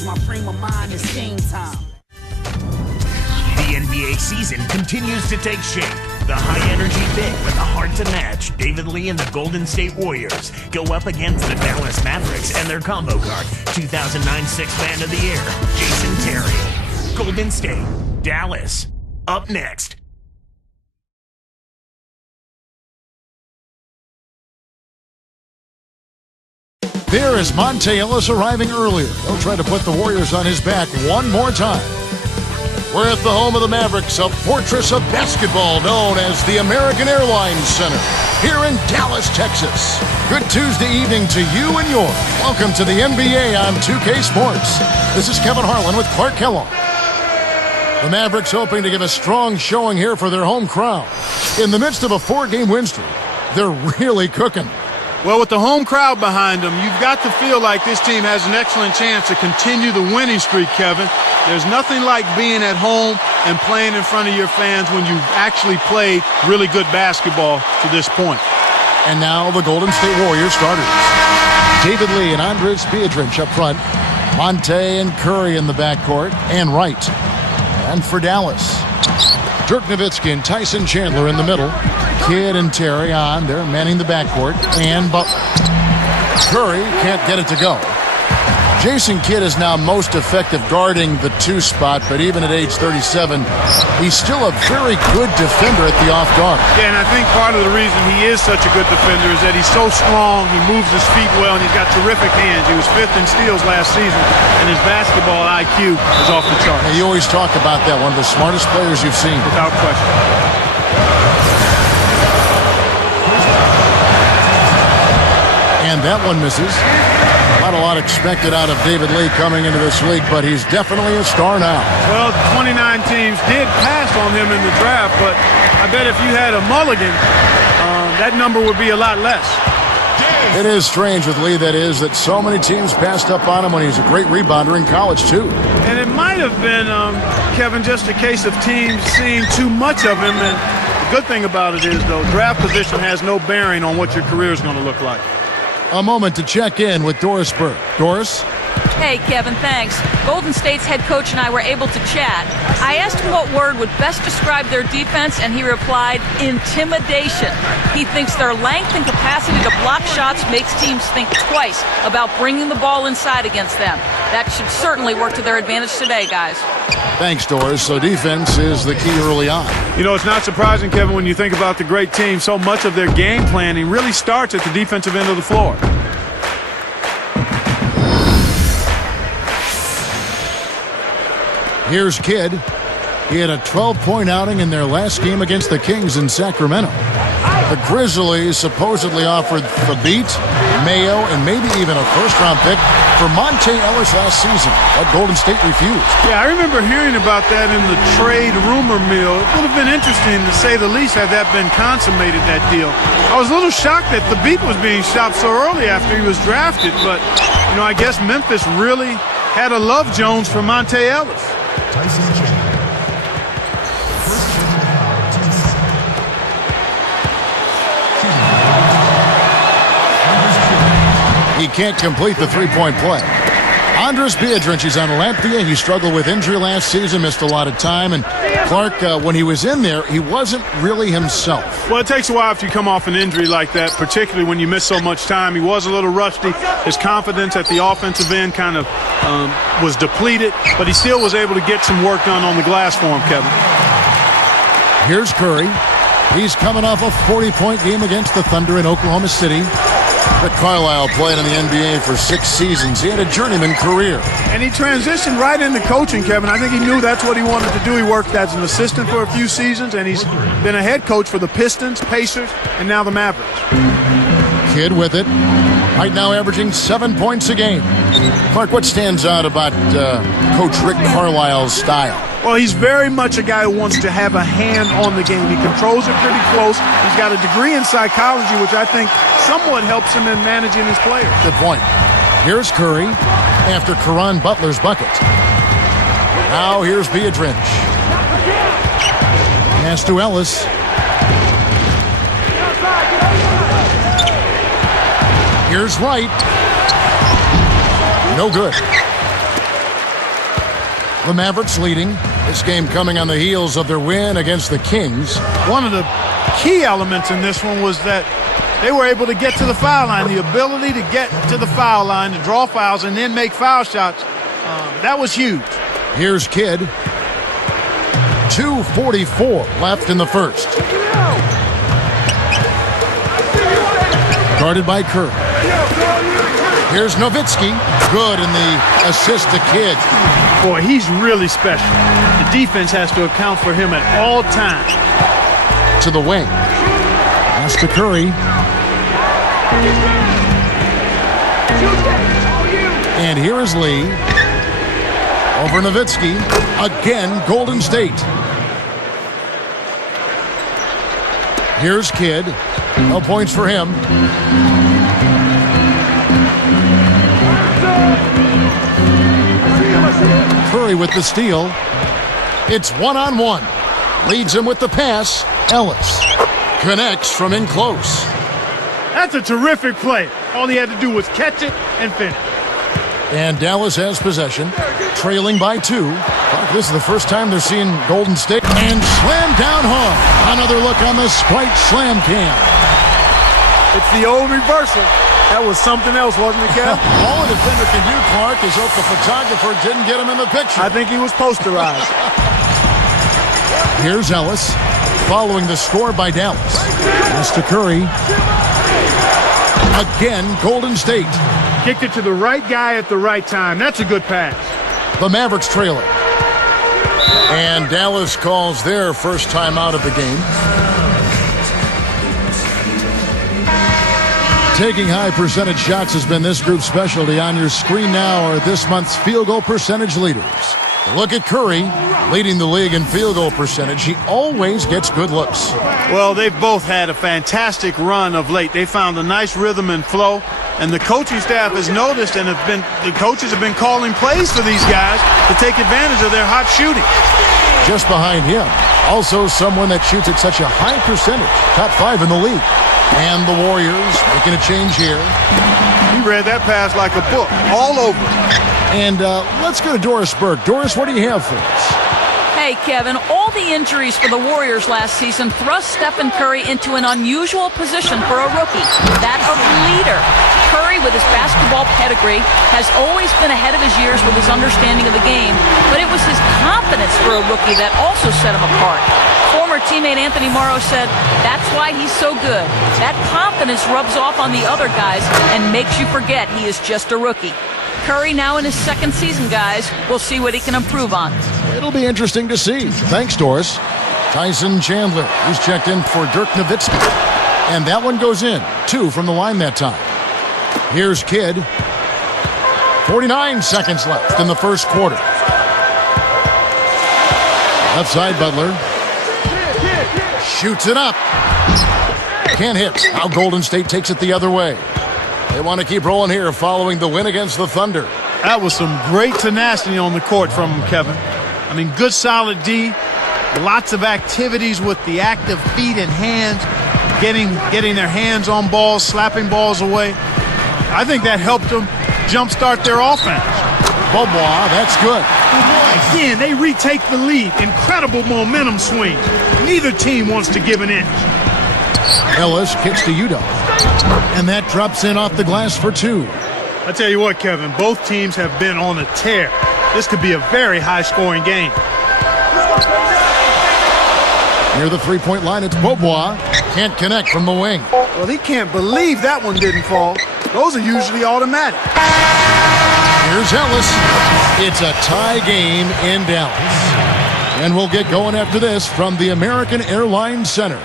change my frame of mind. It's game time. The NBA season continues to take shape. The high-energy big with a hard-to-match David Lee and the Golden State Warriors go up against the Dallas Mavericks and their combo guard, 2009 Sixth Man of the Year, Jason Terry. Golden State, Dallas. Up next. There is Monte Ellis arriving earlier. He'll try to put the Warriors on his back one more time. We're at the home of the Mavericks, a fortress of basketball known as the American Airlines Center, here in Dallas, Texas. Good Tuesday evening to you and yours. Welcome to the NBA on 2K Sports. This is Kevin Harlan with Clark Kellogg. The Mavericks hoping to give a strong showing here for their home crowd. In the midst of a 4-game win streak, they're really cooking. Well, with the home crowd behind them, you've got to feel like this team has an excellent chance to continue the winning streak, Kevin. There's nothing like being at home and playing in front of your fans when you've actually played really good basketball to this point. And now the Golden State Warriors starters. David Lee and Andres Biedrins up front. Monte and Curry in the backcourt and Wright. And for Dallas, Dirk Nowitzki and Tyson Chandler in the middle. Kidd and Terry on. They're manning the backcourt. And Butler. Curry can't get it to go. Jason Kidd is now most effective guarding the 2 spot, but even at age 37, he's still a very good defender at the off guard. Yeah, and I think part of the reason he is such a good defender is that he's so strong, he moves his feet well, and he's got terrific hands. He was 5th in steals last season, and his basketball IQ is off the charts. Yeah, you always talk about that, one of the smartest players you've seen. Without question. And that one misses. Not a lot expected out of David Lee coming into this week, but he's definitely a star now. Well, 29 teams did pass on him in the draft, but I bet if you had a mulligan, that number would be a lot less. It is strange with Lee, that is, that so many teams passed up on him when he was a great rebounder in college, too. And it might have been, Kevin, just a case of teams seeing too much of him. And the good thing about it is, though, draft position has no bearing on what your career is going to look like. A moment to check in with Doris Burke. Doris? Hey, Kevin, thanks. Golden State's head coach and I were able to chat. I asked him what word would best describe their defense, and he replied, intimidation. He thinks their length and capacity to block shots makes teams think twice about bringing the ball inside against them. That should certainly work to their advantage today, guys. Thanks, Doris. So defense is the key early on. You know, it's not surprising, Kevin, when you think about the great team. So much of their game planning really starts at the defensive end of the floor. Here's Kidd. He had a 12-point outing in their last game against the Kings in Sacramento. The Grizzlies supposedly offered Thabit, Mayo, and maybe even a first-round pick for Monte Ellis last season, but Golden State refused. Yeah, I remember hearing about that in the trade rumor mill. It would have been interesting, to say the least, had that been consummated, that deal. I was a little shocked that Thabit was being shopped so early after he was drafted, but, you know, I guess Memphis really had a love Jones for Monte Ellis. Tyson Chandler. First personal foul, team foul. He can't complete the three-point play. Andres Biedrins is on Lamptey. He struggled with injury last season, missed a lot of time. And Clark, when he was in there, he wasn't really himself. Well, it takes a while after you come off an injury like that, particularly when you miss so much time. He was a little rusty. His confidence at the offensive end kind of was depleted, but he still was able to get some work done on the glass for him, Kevin. Here's Curry. He's coming off a 40-point game against the Thunder in Oklahoma City. Rick Carlisle played in the NBA for 6 seasons. He had a journeyman career. And he transitioned right into coaching, Kevin. I think he knew that's what he wanted to do. He worked as an assistant for a few seasons, and he's been a head coach for the Pistons, Pacers, and now the Mavericks. Kidd with it. Right now averaging 7 points a game. Clark, what stands out about Coach Rick Carlisle's style? Well, he's very much a guy who wants to have a hand on the game. He controls it pretty close. He's got a degree in psychology, which I think somewhat helps him in managing his players. Good point. Here's Curry after Caron Butler's bucket. Now here's Biedrins. Pass to Ellis. Here's Wright. No good. The Mavericks leading. This game coming on the heels of their win against the Kings. One of the key elements in this one was that they were able to get to the foul line. The ability to get to the foul line, to draw fouls, and then make foul shots. That was huge. Here's Kidd. 2:44 left in the first. Guarded by Kerr. Here's Nowitzki. Good in the assist to Kidd. Boy, he's really special. The defense has to account for him at all times. To the wing. Pass to Curry. And here is Lee. Over Nowitzki. Again, Golden State. Here's Kidd. No points for him. Curry with the steal. It's one-on-one. Leads him with the pass. Ellis connects from in close. That's a terrific play. All he had to do was catch it and finish. And Dallas has possession, trailing by 2. This is the first time they're seeing Golden State. And slam down hard. Another look on the Sprite Slam Cam. It's the old reversal. That was something else, wasn't it, Kev? All a defender can do, Clark, is hope the photographer didn't get him in the picture. I think he was posterized. Here's Ellis, following the score by Dallas. Pass to Curry. Again, Golden State. Kicked it to the right guy at the right time. That's a good pass. The Mavericks trailing. And Dallas calls their first time out of the game. Taking high percentage shots has been this group's specialty. On your screen now are this month's field goal percentage leaders. Look at Curry, leading the league in field goal percentage. He always gets good looks. Well, they've both had a fantastic run of late. They found a nice rhythm and flow, and the coaching staff has noticed, and the coaches have been calling plays for these guys to take advantage of their hot shooting. Just behind him, also someone that shoots at such a high percentage, top 5 in the league. And the Warriors making a change here. He read that pass like a book, all over. And let's go to Doris Burke. Doris, what do you have for us? Hey, Kevin, all the injuries for the Warriors last season thrust Stephen Curry into an unusual position for a rookie, that of leader. Curry, with his basketball pedigree, has always been ahead of his years with his understanding of the game, but it was his confidence for a rookie that also set him apart. Former teammate Anthony Morrow said, that's why he's so good. That confidence rubs off on the other guys and makes you forget he is just a rookie. Curry now in his second season, guys. We'll see what he can improve on. It'll be interesting to see. Thanks, Doris. Tyson Chandler, he's checked in for Dirk Nowitzki. And that one goes in. 2 from the line that time. Here's Kidd. 49 seconds left in the first quarter. Left side, Butler. Shoots it up. Can't hit. Now Golden State takes it the other way. They want to keep rolling here following the win against the Thunder. That was some great tenacity on the court from him, Kevin. I mean, good solid D. Lots of activities with the active feet and hands. Getting their hands on balls, slapping balls away. I think that helped them jumpstart their offense. Bobois, that's good. Again, they retake the lead. Incredible momentum swing. Neither team wants to give an inch. Ellis kicks to Udoh. And that drops in off the glass for 2. I tell you what, Kevin, both teams have been on a tear. This could be a very high-scoring game. Near the three-point line, it's Bobois. Can't connect from the wing. Well, he can't believe that one didn't fall. Those are usually automatic. Here's Ellis. It's a tie game in Dallas. And we'll get going after this from the American Airlines Center.